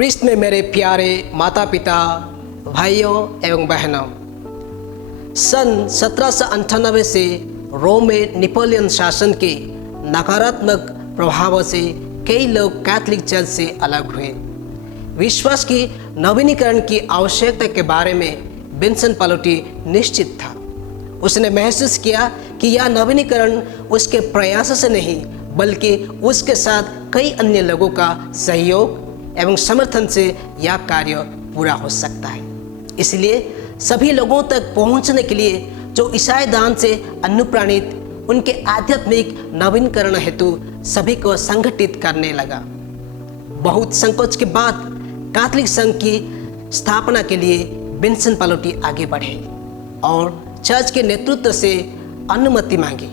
ख्रिस्त में मेरे प्यारे माता पिता, भाइयों एवं बहनों, सन 1798 से रोम में नेपोलियन शासन के नकारात्मक प्रभावों से कई लोग कैथोलिक चर्च से अलग हुए। विश्वास की नवीनीकरण की आवश्यकता के बारे में विंसेंट पालोटी निश्चित था। उसने महसूस किया कि यह नवीनीकरण उसके प्रयासों से नहीं बल्कि उसके साथ कई अन्य लोगों का सहयोग एवं समर्थन से यह कार्य पूरा हो सकता है। इसलिए सभी लोगों तक पहुंचने के लिए जो ईसाई दान से अनुप्राणित उनके आध्यात्मिक नवीनीकरण हेतु सभी को संगठित करने लगा। बहुत संकोच के बाद कैथोलिक संघ की स्थापना के लिए विंसेंट पालोटी आगे बढ़े और चर्च के नेतृत्व से अनुमति मांगी।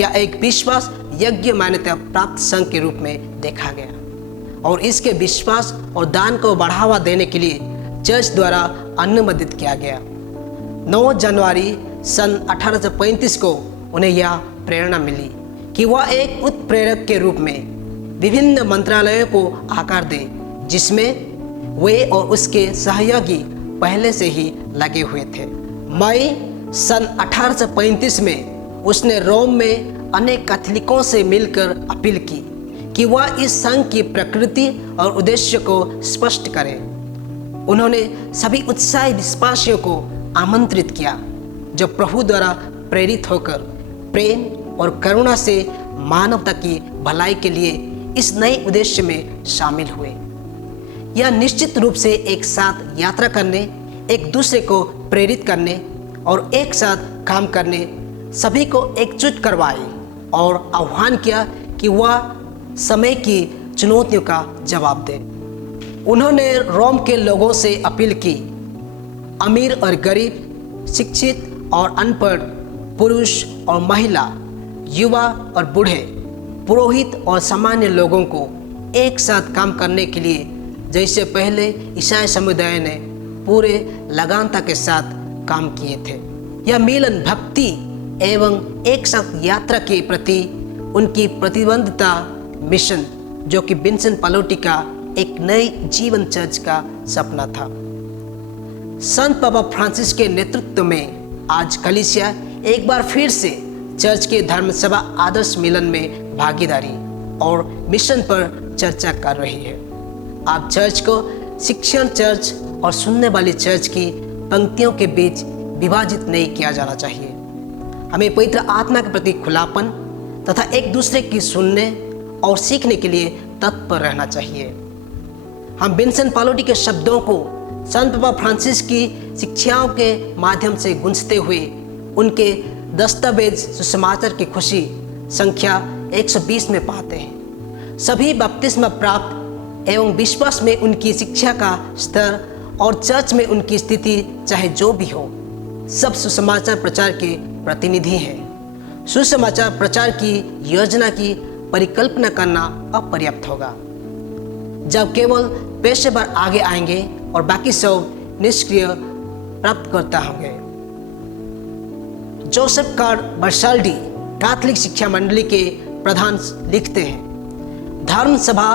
यह एक विश्वास यज्ञ मान्यता प्राप्त संघ के रूप में देखा गया और इसके विश्वास और दान को बढ़ावा देने के लिए चर्च द्वारा अनुमोदित किया गया। 9 जनवरी सन 1835 को उन्हें यह प्रेरणा मिली कि वह एक उत्प्रेरक के रूप में विभिन्न मंत्रालयों को आकार दे जिसमें वे और उसके सहयोगी पहले से ही लगे हुए थे। मई सन 1835 में उसने रोम में अनेक कैथोलिकों से मिलकर अपील की कि वह इस संघ की प्रकृति और उद्देश्य को स्पष्ट करें। उन्होंने सभी उत्साही विश्वासियों को आमंत्रित किया जो प्रभु द्वारा प्रेरित होकर प्रेम और करुणा से मानवता की भलाई के लिए इस नए उद्देश्य में शामिल हुए। यह निश्चित रूप से एक साथ यात्रा करने, एक दूसरे को प्रेरित करने और एक साथ काम करने सभी को एकजुट करवाए और आह्वान किया कि वह समय की चुनौतियों का जवाब दे। उन्होंने रोम के लोगों से अपील की, अमीर और गरीब, शिक्षित और अनपढ़, पुरुष और महिला, युवा और बूढ़े, पुरोहित और सामान्य लोगों को एक साथ काम करने के लिए जैसे पहले ईसाई समुदाय ने पूरे लगानता के साथ काम किए थे। यह मिलन भक्ति एवं एक साथ यात्रा के प्रति उनकी प्रतिबद्धता मिशन जो कि विंसेंट पालोटी का एक नई जीवन चर्च का सपना था। संत पापा फ्रांसिस के नेतृत्व में आज कलीसिया एक बार फिर से चर्च के धर्मसभा आदर्श मिलन में भागीदारी और मिशन पर चर्चा कर रही है। आप चर्च को शिक्षण चर्च और सुनने वाली चर्च की पंक्तियों के बीच विभाजित नहीं किया जाना चाहिए। हमें पवित्र आत्मा के प्रति खुलापन तथा एक दूसरे की सुनने और सीखने के लिए तत्पर रहना चाहिए। हम विंसेंट पालोटी के शब्दों को संत पापा फ्रांसिस की शिक्षाओं के माध्यम से गूंजते हुए उनके दस्तावेज सुसमाचार की खुशी संख्या 120 में पाते हैं। सभी बपतिस्मा प्राप्त एवं विश्वास में उनकी शिक्षा का स्तर और चर्च में उनकी स्थिति चाहे जो भी हो, सब सुसमाचार प्रचार के प्रतिनिधि हैं। सुसमाचार प्रचार की योजना की परिकल्पना करना अपर्याप्त होगा जब केवल पेशेवर आगे आएंगे और बाकी सब निष्क्रिय प्राप्तकर्ता होंगे। जोसेफ कार्ड बर्साल्डी कैथोलिक शिक्षा मंडली के प्रधान लिखते हैं, धर्म सभा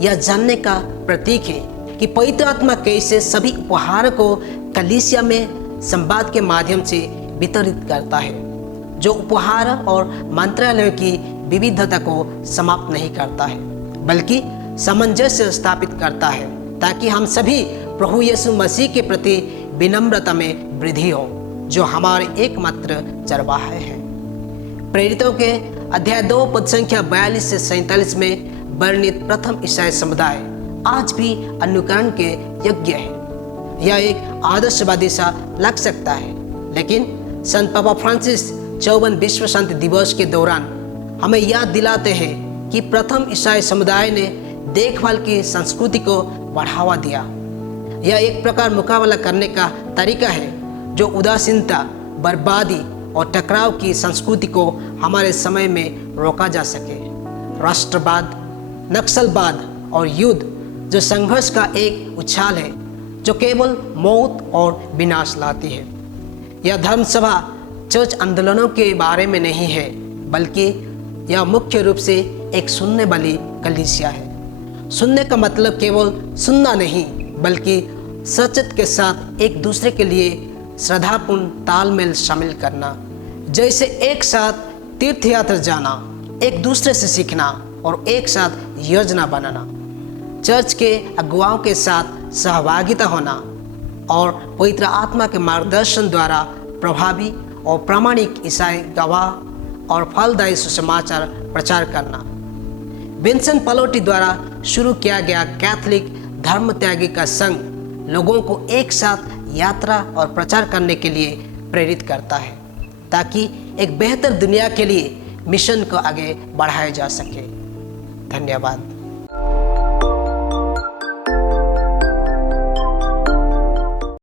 यह जानने का प्रतीक है कि पवित्र आत्मा कैसे सभी उपहारों को कलीसिया में संवाद के माध्यम से वितरित करता है, जो उपहार और मंत्रालयों की विविधता को समाप्त नहीं करता है बल्कि सामंजस्य स्थापित करता है ताकि हम सभी प्रभु यीशु मसीह के प्रति विनम्रता में वृद्धि हो जो हमारे एकमात्र चरवाहा है। प्रेरितों के अध्याय 2 पद संख्या 42 से 47 में वर्णित प्रथम ईसाई समुदाय आज भी अनुकरण के योग्य है। यह एक आदर्शवादी सा लग सकता है, लेकिन संत पापा फ्रांसिस 54 विश्व शांति दिवस के दौरान हमें याद दिलाते हैं कि प्रथम ईसाई समुदाय ने देखभाल की संस्कृति को बढ़ावा दिया। यह एक प्रकार मुकाबला करने का तरीका है जो उदासीनता, बर्बादी और टकराव की संस्कृति को हमारे समय में रोका जा सके। राष्ट्रवाद, नक्सलवाद और युद्ध जो संघर्ष का एक उछाल है जो केवल मौत और विनाश लाती है। यह धर्मसभा चर्च आंदोलनों के बारे में नहीं है बल्कि यह मुख्य रूप से एक सुनने वाली कलीसिया है। सुनने का मतलब केवल सुनना नहीं, बल्कि सचेत के साथ एक दूसरे के लिए श्रद्धापूर्ण तालमेल शामिल करना। जैसे एक साथ तीर्थ यात्रा जाना, एक दूसरे से सीखना और एक साथ योजना बनाना, चर्च के अगुवाओं के साथ सहभागिता होना और पवित्र आत्मा के मार्गदर्शन द्वारा प्रभावी और प्रामाणिक ईसाई गवाह और फलदायी सुसमाचार प्रचार करना। विंसेंट पलोटी द्वारा शुरू किया गया कैथोलिक धर्म त्यागी का संघ लोगों को एक साथ यात्रा और प्रचार करने के लिए प्रेरित करता है, ताकि एक बेहतर दुनिया के लिए मिशन को आगे बढ़ाया जा सके। धन्यवाद।